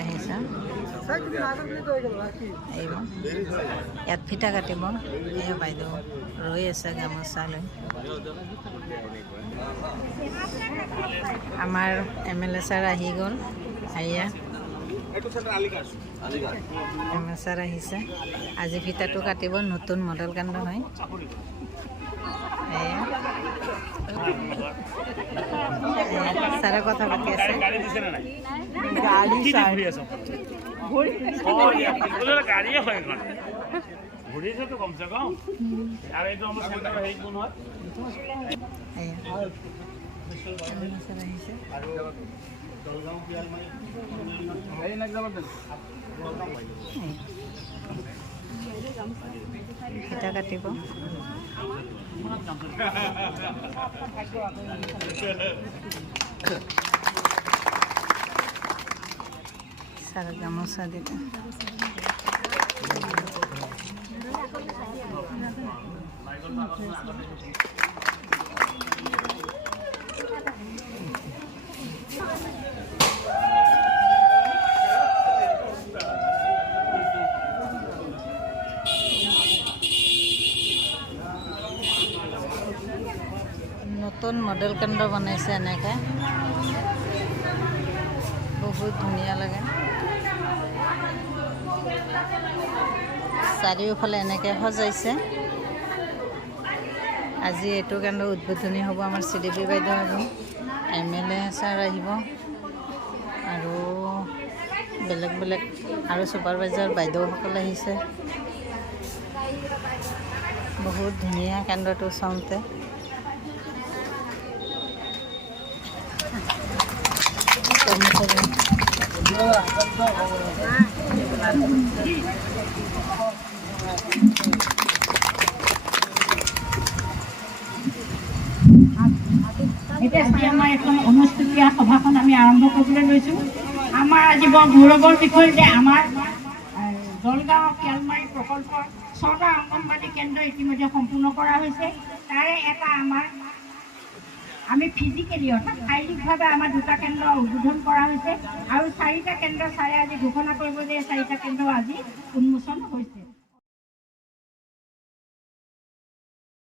আহিছে আহিব ইয়াত ফিটা কাটিব এই বাইদেউ ৰৈ আছে গামোচা লৈ আমাৰ এম এল এ ছাৰ আহি গ'ল হাৰিয়া এম এল ছাৰ আহিছে আজি ফিটাটো কাটিব নতুন মডেল কাণ্ড হয় এয়া এয়া, কথা পাতি আছে গাড়ী দিছে নে নাই? গাড়ী কি দি ঘূৰি আছ? অঁ ইয়াত কিন্তু গাড়ীয়ে হয় এইখন ঘূৰিছেতো কমচে কম। আৰু এইটো আমাৰ চেণ্টাৰৰ হেৰি কোন হয়? এয়া এম এল এ কাটিব। সারা ফিটা কাটিব Thank গামোচা নতুন মডেল কেন্দ্ৰ বনাইছে এনেকৈ। বহুত ধুনীয়া লাগে। চাৰিওফালে এনেকৈ সজাইছে। আজি এইটো কেন্দ্ৰ উদ্বোধনী হ'ব আমাৰ চি ডি পি বাইদেউ আহিব এম এল এ ছাৰ আহিব। আৰু বেলেগ বেলেগ আৰু ছুপাৰভাইজাৰ বাইদেউসকল আহিছে। বহুত ধুনীয়া কেন্দ্ৰটো চাওঁতে। এতিয়া আমাৰ এখন অনুষ্ঠীয়া সভাখন আমি আৰম্ভ কৰিবলৈ লৈছোঁ? আমাৰ আজি বৰ গৌৰৱৰ বিষয় যে আমাৰ জলগাঁও শিয়ালমাৰী প্ৰকল্পৰ ছটা অংগনবাদী কেন্দ্ৰ ইতিমধ্যে সম্পূৰ্ণ কৰা হৈছে। তাৰে এটা আমাৰ আমি ফিজিকেলি অৰ্থাৎ শাৰীৰিকভাৱে আমাৰ দুটা কেন্দ্ৰ উদ্বোধন কৰা হৈছে আৰু চাৰিটা কেন্দ্ৰ চাৰে আজি ঘোষণা কৰিব যে চাৰিটা কেন্দ্ৰ আজি উন্মোচন হৈছে।